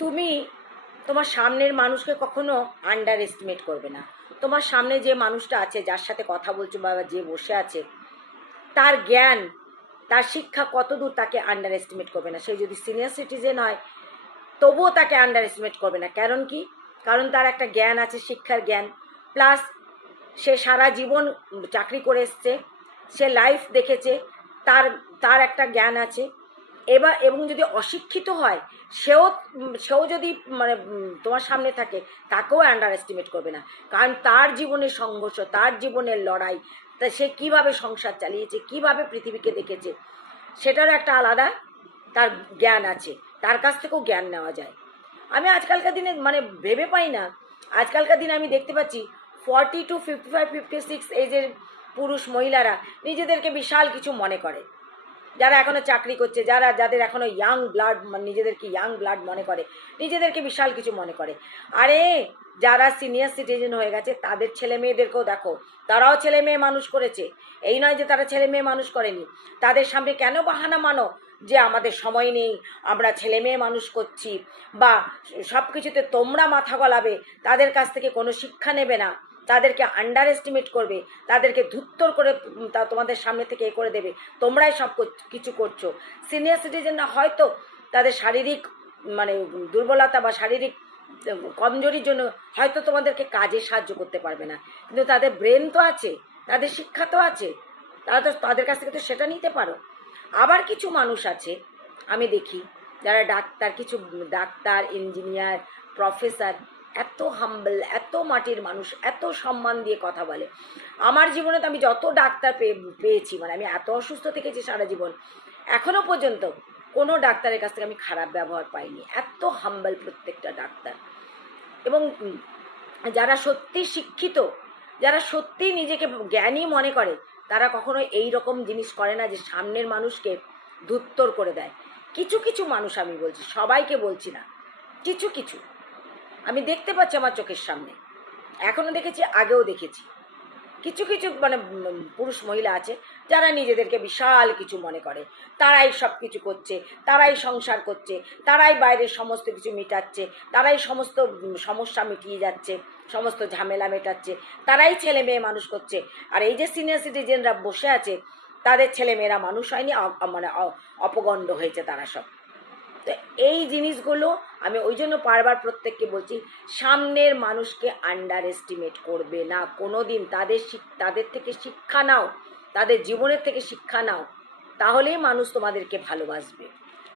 তুমি তোমার সামনের মানুষকে কখনো আন্ডার এস্টিমেট করবে না। তোমার সামনে যে মানুষটা আছে, যার সাথে কথা বলছো বা যে বসে আছে, তার জ্ঞান, তার শিক্ষা কতদূর, তাকে আন্ডার এস্টিমেট করবে না। সে যদি সিনিয়র সিটিজেন হয় তবুও তাকে আন্ডার এস্টিমেট করবে না। কারণ কি? কারণ তার একটা জ্ঞান আছে, শিক্ষার জ্ঞান, প্লাস সে সারা জীবন চাকরি করে এসছে, সে লাইফ দেখেছে, তার তার একটা জ্ঞান আছে। এবং যদি অশিক্ষিত হয়, সেও সেও যদি মানে তোমার সামনে থাকে, তাকেও আন্ডার এস্টিমেট করবে না। কারণ তার জীবনের সংঘর্ষ, তার জীবনের লড়াই, তা সে কীভাবে সংসার চালিয়েছে, কীভাবে পৃথিবীকে দেখেছে, সেটারও একটা আলাদা তার জ্ঞান আছে। তার কাছ থেকেও জ্ঞান নেওয়া যায়। আমি আজকালকার দিনে মানে ভেবে পাই না, আজকালকার দিনে আমি দেখতে পাচ্ছি 40 to 55 56 এজের পুরুষ মহিলারা নিজেদেরকে বিশাল কিছু মনে করে। যারা এখনো চাকরি করছে, যাদের এখনো ইয়াং ব্লাড, নিজেদেরকে ইয়াং ব্লাড মনে করে, নিজেদেরকে বিশাল কিছু মনে করে। আরে যারা সিনিয়র সিটিজেন হয়ে গেছে তাদের ছেলে মেয়েদেরকেও দেখো, তারাও ছেলে মেয়ে মানুষ করেছে। এই নয় যে তারা ছেলে মেয়ে মানুষ করেনি। তাদের সামনে কেন বাহানা মানো যে আমাদের সময় নেই, আমরা ছেলে মেয়ে মানুষ করছি, বা সব কিছুতে তোমরা মাথা গলাবে, তাদের কাছ থেকে কোনো শিক্ষা নেবে না, তাদেরকে আন্ডার এস্টিমেট করবে, তাদেরকে ধুত্তর করে তা তোমাদের সামনে থেকে এ করে দেবে, তোমরাই সব কিছু করছো। সিনিয়র সিটিজেনরা হয়তো তাদের শারীরিক মানে দুর্বলতা বা শারীরিক কমজোরির জন্য হয়তো তোমাদেরকে কাজে সাহায্য করতে পারবে না, কিন্তু তাদের ব্রেন তো আছে, তাদের শিক্ষা তো আছে, তারা তো তাদের কাছ থেকে তো সেটা নিতে পারো। আবার কিছু মানুষ আছে আমি দেখি, যারা ডাক্তার, কিছু ডাক্তার, ইঞ্জিনিয়ার, প্রফেসর, এত হাম্বল, এত মাটির মানুষ, এত সম্মান দিয়ে কথা বলে। আমার জীবনে তো আমি যত ডাক্তার পেয়েছি, মানে আমি এত অসুস্থ থেকেছি সারা জীবন, এখনো পর্যন্ত কোনো ডাক্তারের কাছ থেকে আমি খারাপ ব্যবহার পাইনি। এত হাম্বল প্রত্যেকটা ডাক্তার। এবং যারা সত্যি শিক্ষিত, যারা সত্যি নিজেকে জ্ঞানী মনে করে, তারা কখনো এই রকম জিনিস করে না যে সামনের মানুষকে ধুত্তর করে দেয়। কিছু কিছু মানুষ, আমি বলছি, সবাইকে বলছি না, কিছু কিছু আমি দেখতে পাচ্ছি আমার চোখের সামনে, এখনও দেখেছি, আগেও দেখেছি। কিছু কিছু মানে পুরুষ মহিলা আছে যারা নিজেদেরকে বিশাল কিছু মনে করে, তারাই সব কিছু করছে, তারাই সংসার করছে, তারাই বাইরের সমস্ত কিছু মেটাচ্ছে, তারাই সমস্ত সমস্যা মিটিয়ে যাচ্ছে, সমস্ত ঝামেলা মেটাচ্ছে, তারাই ছেলে মেয়ে মানুষ করছে। আর এই যে সিনিয়র সিটিজেনরা বসে আছে, তাদের ছেলে মেয়েরা মানুষ হয়নি, মানে অপগণ্ড হয়েছে তারা সব। তো এই জিনিসগুলো আমি ওই জন্য বারবার প্রত্যেককে বলছি, সামনের মানুষকে আন্ডার এস্টিমেট করবে না কোনো দিন। তাদের থেকে শিক্ষা নাও, তাদের জীবনের থেকে শিক্ষা নাও, তাহলেই মানুষ তোমাদেরকে ভালোবাসবে।